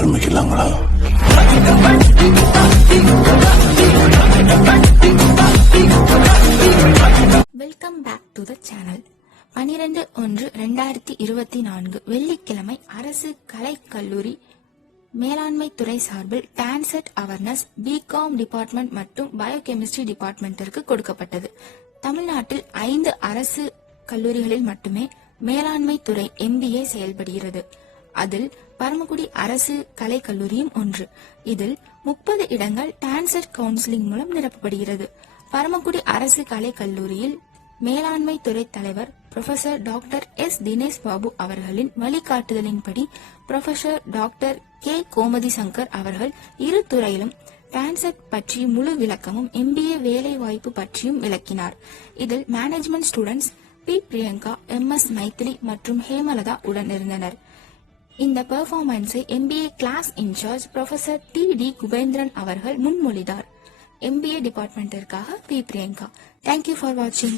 ஆரம்பிக்கலாங்களா? Welcome back to the channel. 12/1/2024 வெள்ளிக்கிழமை அரசு கலைக்கல்லூரி மேலாண்மை துறை சார்பில் டான்செட் அவேர்னஸ் பிகாம் டிபார்ட்மெண்ட் மற்றும் பயோகெமிஸ்ட்ரி டிபார்ட்மெண்டிற்கு கொடுக்கப்பட்டது. தமிழ்நாட்டில் 5 அரசு கல்லூரிகளில் மட்டுமே மேலாண்மை துறை MBA செயல்படுகிறது. அதில் பரமக்குடி அரசு கலைக்கல்லூரியும் ஒன்று. இதில் 30 இடங்கள் டான்செட் கவுன்சிலிங் மூலம் நிரப்பப்படுகிறது. பரமக்குடி அரசு கலைக்கல்லூரியில் மேலாண்மை துறை தலைவர் professor doctor S. Dinesh Babu அவர்களின் வழிகாட்டுதலின்படி professor doctor K. Gomathi Shankar அவர்கள் இரு துறையிலும் டான்செட் பற்றி முழு விளக்கமும் MBA வேலை வாய்ப்பு பற்றியும் விளக்கினார். இதில் management students P. Priyanka, MS Maithili மற்றும் ஹேமலதா உடன் இருந்தனர். இந்த பெர்ஃபார்மன்ஸை MBA class incharge professor T.D. Kubendran அவர்கள் முன்மொழிந்தார். MBA டிபார்ட்மெண்டிற்காக P. Priyanka. Thank you for watching.